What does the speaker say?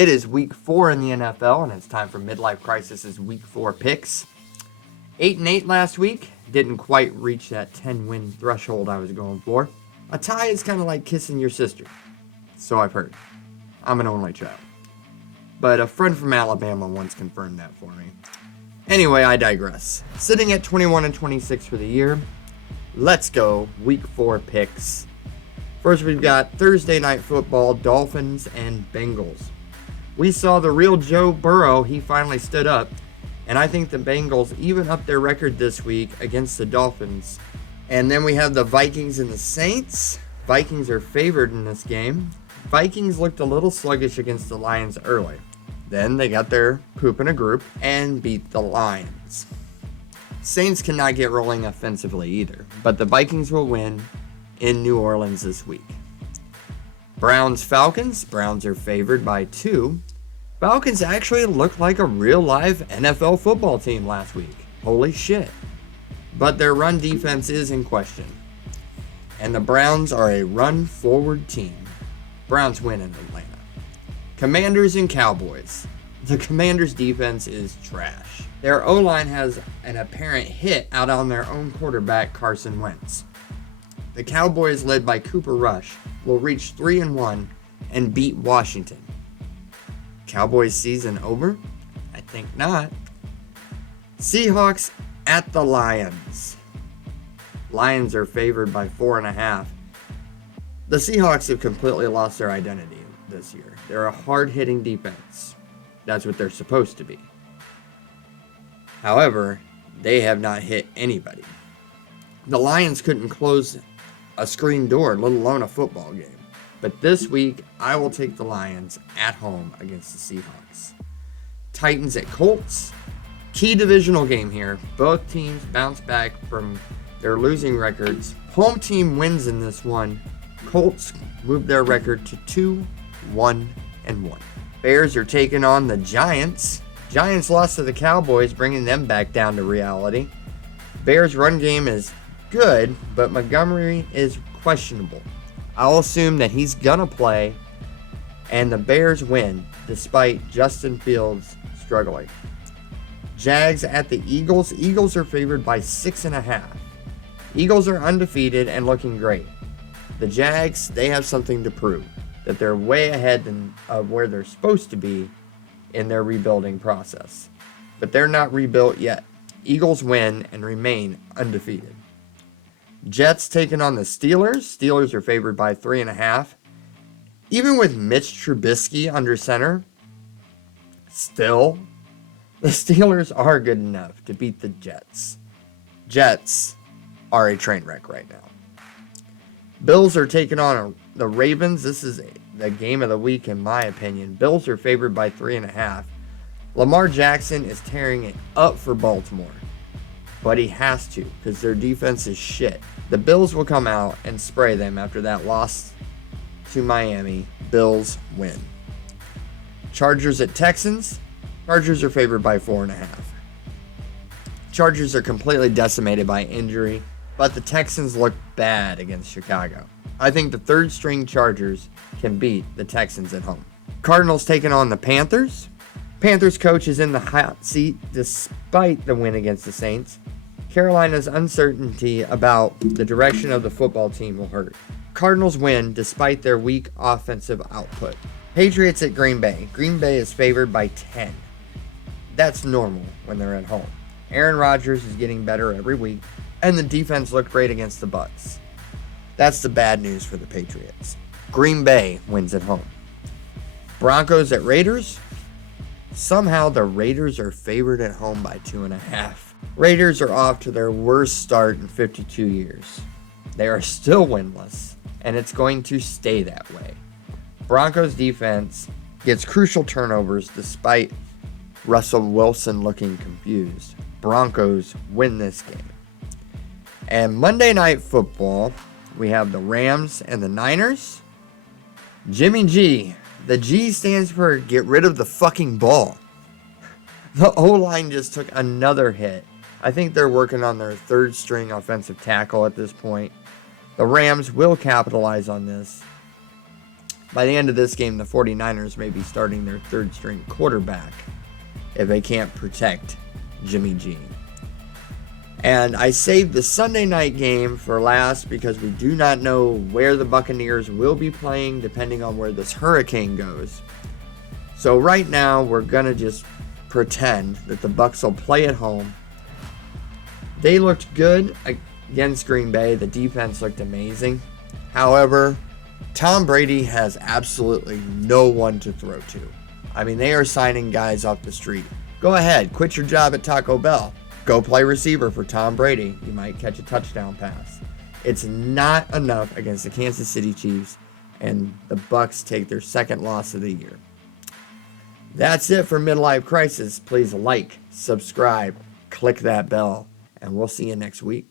It is week 4 in the NFL, and it's time for Midlife Crisis's week 4 picks. 8-8 last week. Didn't quite reach that 10-win threshold I was going for. A tie is kind of like kissing your sister. So I've heard. I'm an only child. But a friend from Alabama once confirmed that for me. Anyway, I digress. Sitting at 21-26 for the year. Let's go. Week 4 picks. First, we've got Thursday Night Football, Dolphins and Bengals. We saw the real Joe Burrow. He finally stood up. And I think the Bengals even up their record this week against the Dolphins. And then we have the Vikings and the Saints. Vikings are favored in this game. Vikings looked a little sluggish against the Lions early. Then they got their poop in a group and beat the Lions. Saints cannot get rolling offensively either. But the Vikings will win in New Orleans this week. Browns-Falcons. Browns are favored by 2. Falcons actually looked like a real live NFL football team last week. Holy shit. But their run defense is in question. And the Browns are a run-forward team. Browns win in Atlanta. Commanders and Cowboys. The Commanders' defense is trash. Their O-line has an apparent hit out on their own quarterback, Carson Wentz. The Cowboys, led by Cooper Rush, will reach 3-1 and beat Washington. Cowboys season over? I think not. Seahawks at the Lions. Lions are favored by 4.5. The Seahawks have completely lost their identity this year. They're a hard-hitting defense. That's what they're supposed to be. However, they have not hit anybody. The Lions couldn't close a screen door, let alone a football game. But this week, I will take the Lions at home against the Seahawks. Titans at Colts. Key divisional game here. Both teams bounce back from their losing records. Home team wins in this one. Colts move their record to 2-1-1. Bears are taking on the Giants. Giants lost to the Cowboys, bringing them back down to reality. Bears' run game is good, but Montgomery is questionable. I'll assume that he's gonna play, and the Bears win, despite Justin Fields struggling. Jags at the Eagles. Eagles are favored by 6.5. Eagles are undefeated and looking great. The Jags, they have something to prove, that they're way ahead of where they're supposed to be in their rebuilding process. But they're not rebuilt yet. Eagles win and remain undefeated. Jets taking on the Steelers. Steelers are favored by 3.5. Even with Mitch Trubisky under center, still, the Steelers are good enough to beat the Jets. Jets are a train wreck right now. Bills are taking on the Ravens. This is the game of the week in my opinion. Bills are favored by 3.5. Lamar Jackson is tearing it up for Baltimore. But he has to, because their defense is shit. The Bills will come out and spray them after that loss to Miami. Bills win. Chargers at Texans. Chargers are favored by 4.5. Chargers are completely decimated by injury, but the Texans look bad against Chicago. I think the third-string Chargers can beat the Texans at home. Cardinals taking on the Panthers. Panthers coach is in the hot seat despite the win against the Saints. Carolina's uncertainty about the direction of the football team will hurt. Cardinals win despite their weak offensive output. Patriots at Green Bay. Green Bay is favored by 10. That's normal when they're at home. Aaron Rodgers is getting better every week, and the defense looked great against the Bucs. That's the bad news for the Patriots. Green Bay wins at home. Broncos at Raiders. Somehow the Raiders are favored at home by 2.5. Raiders are off to their worst start in 52 years. They are still winless, and it's going to stay that way. Broncos defense gets crucial turnovers despite Russell Wilson looking confused. Broncos win this game. And Monday Night Football, we have the Rams and the Niners. Jimmy G. The G stands for get rid of the fucking ball. The O-line just took another hit. I think they're working on their third-string offensive tackle at this point. The Rams will capitalize on this. By the end of this game, the 49ers may be starting their third-string quarterback if they can't protect Jimmy G. And I saved the Sunday night game for last because we do not know where the Buccaneers will be playing depending on where this hurricane goes. So right now, we're going to just pretend that the Bucs will play at home. They looked good against Green Bay. The defense looked amazing. However, Tom Brady has absolutely no one to throw to. I mean, they are signing guys off the street. Go ahead, quit your job at Taco Bell. Go play receiver for Tom Brady. You might catch a touchdown pass. It's not enough against the Kansas City Chiefs, and the Bucs take their second loss of the year. That's it for Midlife Crisis. Please like, subscribe, click that bell, and we'll see you next week.